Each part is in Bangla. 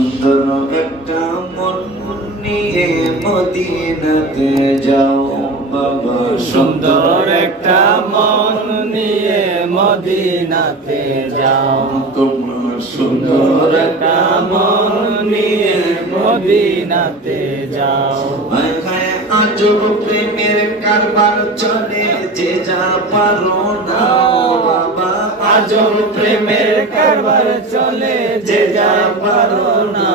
সুন্দর একটা মন নিয়ে মদিনাতে যাও বাবা, সুন্দর একটা মন নিয়ে মদিনাতে যাও। তোমরা সুন্দর একটা মন নিয়ে মদিনাতে যাও। হায় হায় আজব প্রেমের কারবার চলে, যে যা পারো না বাবা, আজব প্রেমের কারবার চলে, যে যা পারো না।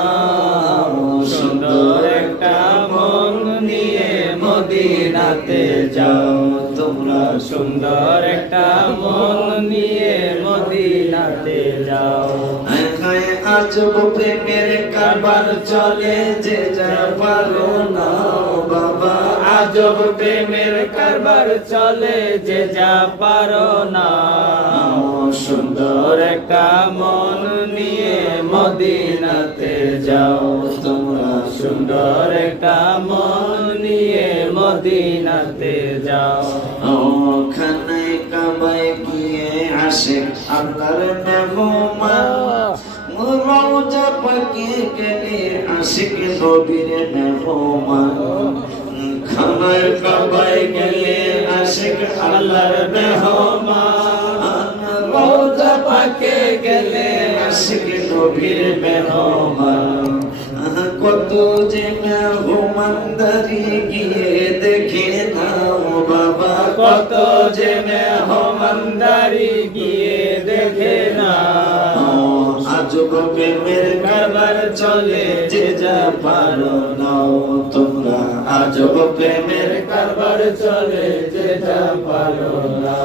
সুন্দর একটা মন নিয়ে মদিনাতে যাও তোমরা, সুন্দর একটা মন নিয়ে মদিনাতে যাও। হায় হায় আজব প্রেমের কারবার চলে, যে যা পারো না বাবা, আজব প্রেমের কারবার চলে, যে যা পারো না। সুন্দর একটা মন নিয়ে মদিনাতে যাও তোমরা, সুন্দর একটা মন নিয়ে মদিনাতে যাও। ওখানে কাবায় গিয়ে আসে আল্লাহর মেহমান, রওজা পাকে গেলে আশিক নবীর মেহমান। খানায় কাবায় গেলে আশিক আল্লাহর মেহমান, রওজা পাকে গেলে আশিক নবীর মেহমান। কত যে মেহমানদারি গিয়ে দেখে নাও বাবা, কত যে মেহমানদারি গিয়ে দেখে না। আজব প্রেমের কারবার চলে, যে যা পারো নাও তোমরা, আজব প্রেমের কারবার চলে, যে যা পারো না।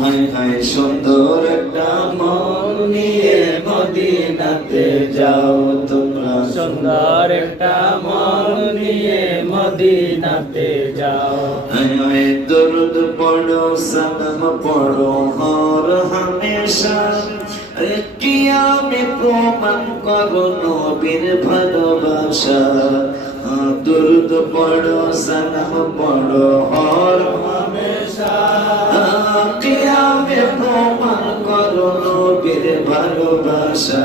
হায় হায় সুন্দর একটা মন নিয়ে মদিনাতে যাও তোমরা, সুন্দর একটা মন নিয়ে মদিনাতে যাও। হায় হায় দরুদ পড়ো সালাম পড়ো হর হামেশা, কিয়ামে প্রমাণ করো নবীর ভালোবাসা। দরুদ পড়ো সালাম পড়ো হর হামেশা, কিয়ামে প্রমাণ করো নবীর ভালোবাসা।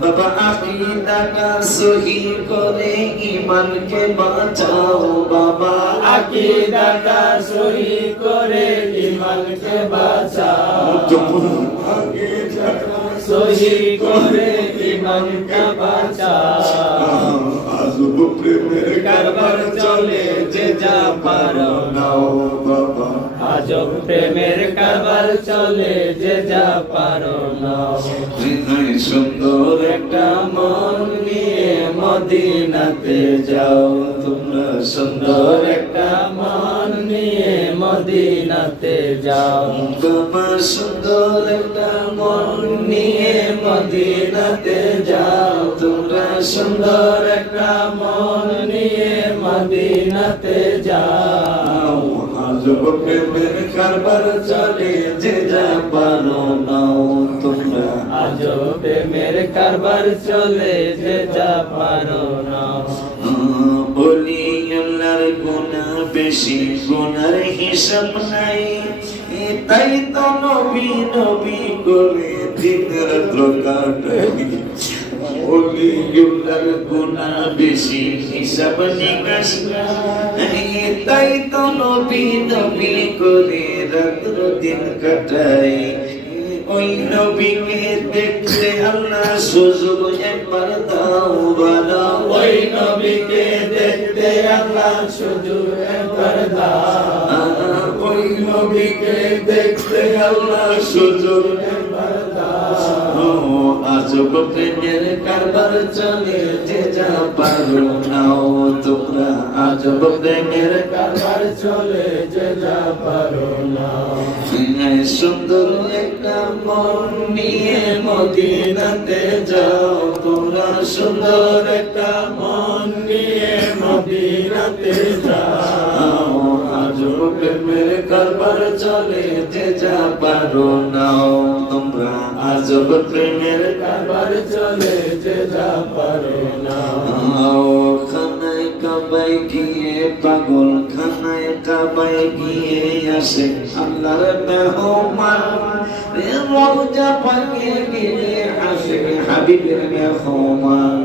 বাবা আকীদাটা সহি করে ইমানকে বাঁচাও বাবা, আকীদাটা সহি করে ইমানকে বাঁচাও। সহি করে ইমানকে বাঁচাও। আজব প্রেমের কারবার চলে, যে যা পারো নাও বাবা, আজব প্রেমের কারবার চলে, যে যা পারো না। সুন্দর একটা মন নিয়ে মদিনাতে যাও তোমরা, সুন্দর একটা মন নিয়ে মদিনাতে যাও। বাবা সুন্দর একটা মন নিয়ে মদিনাতে যাও তোমরা, সুন্দর একটা মন নিয়ে মদিনাতে যাও। আজব প্রেমের কারবার চলে, যে যা পারো নাও তোমরা, আজব প্রেমের কারবার চলে, যে যা পারো না। ওলিউল্লাহর গুনাহ বেশি, গুনার হিসাব নাই, তাই তো নবী নবী করে দিন রাত কাটাই। ওলিউল্লাহর গুনাহ বেশি, হিসাব নিকাশ নাই, তাই তো নবী নবী করে রাত দিন কাটাই। ওই নবীকে দেখতে আল্লাহ সুযোগ একবার দাও বালা, ওই নবীকে দেখতে আল্লাহ সুযোগ একবার দাও। ওই নবীকে দেখতে আল্লাহ সুযোগ একবার দাও। আজব প্রেমের কারবার চলে, যে যা পারো নাও তোমরা, আজব প্রেমের কারবার চলে, যে যা পারো না। সুন্দর একটা মন নিয়ে মদিনাতে যাও তোমরা, সুন্দর একটা মন নিয়ে মদিনাতে যাও। আজব প্রেমের কারবার চলে, যে যা পারো নাও তোমরা, আজব প্রেমের কারবার চলে, যে যা পারো না। খানায় কাবায় গিয়ে পাগল, খানায় কাবায় গিয়ে আসে আল্লাহর মেহমান, রওজা পাকে গিয়ে আসে হাবিবের মেহমান।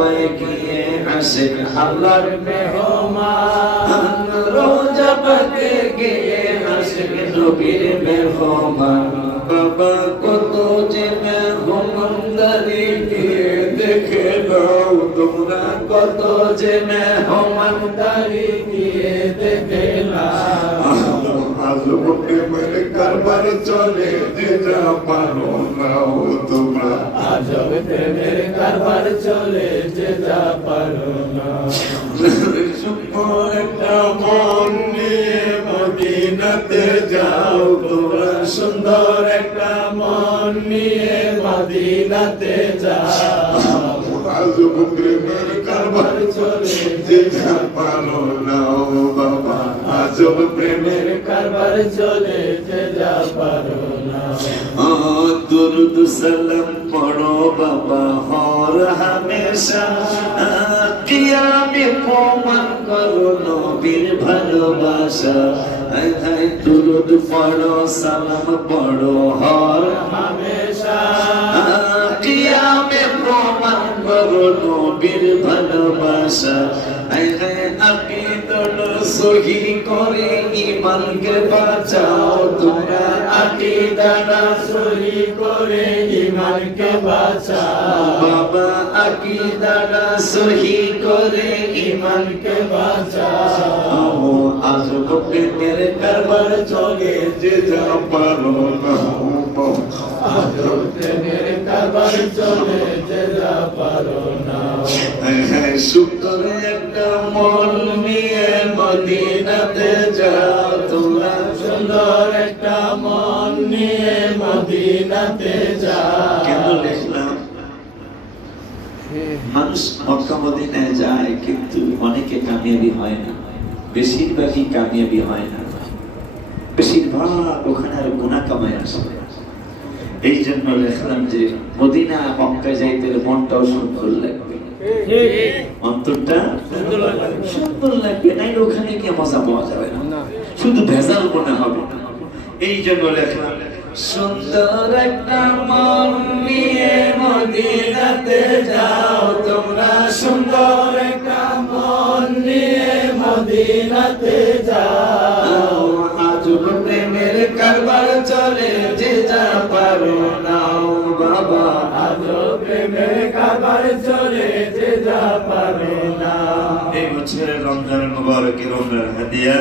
কাবায় গিয়ে আসেন আল্লাহর মেহমান, রোজা পাকে গিয়ে আসেন নবীর মেহমান। বাবা কত যে মেহমানদারি গিয়ে দেখে নাও তোমরা, কত যে মেহমানদারি গিয়ে দেখে নাও। আজব প্রেমের কারবার চলে যে যা পারো নাও তোমরা, আজব প্রেমের কারবার চলে যে যা পারো না। সূক্ষ্ম একটা মন নিয়ে মদিনাতে যাও তোমরা, সুন্দর একটা মন নিয়ে মদিনাতে যাও। আজব প্রেমের কারবার চলে যে যা পারো নাও বাবা, আজব প্রেমের কারবার চলে যে যা পারো না। দুরুদ সালাম পড়ো বাবা হর হামেশা, কিয়ামে প্রমাণ করো নবীর ভালোবাসা। দুরুদ পড়ো সালাম পড়ো হর হামেশা, কিয়ামে প্রমাণ করো নবীর ভালোবাসা। আকিদল সহি করে ইমানকে বাঁচাও তোমরা, আকিদাটা সহি করে ইমানকে বাঁচাও। বাবা আকিদাটা সহি করে ইমানকে বাঁচাও। আজব প্রেমের কারবার চলে যে যা পারো না, আজব প্রেমের কারবার চলে যে যা পারো না। সুন্দর একটা মন নিয়ে মদিনাতে যাও তোমরা, সুন্দর একটা মন নিয়ে মদিনাতে যাও। কেন লিখলাম? মানুষ মক্কা মদিনায় যায় কিন্তু অনেকে কামিয়াবি হয় না, বেশিরভাগই কামিয়াবি হয় না, বেশিরভাগ ওখানে আর গুনাহ কামায় আসে। এই জন্য লিখলাম যে মদিনা মক্কা যাইতে মনটাও সুন্দর লাগবে, অন্তরটা সুন্দর লাগবে, নাই ওখানে গিয়ে মজা পাওয়া যাবে না, শুধু ভেজাল মনে হবে। এই জন্য লেখলাম সুন্দর একটা মন নিয়ে মদিনাতে যাও তোমরা, সুন্দর একটা মন নিয়ে মদিনাতে যাও। আজব প্রেমের কারবার চলে যে যা পারো নাও বাবা, আজব প্রেমের কারবার চলে যে যা পারো না। এই বছরের রমজান মুবারকের রমজান হাদিয়া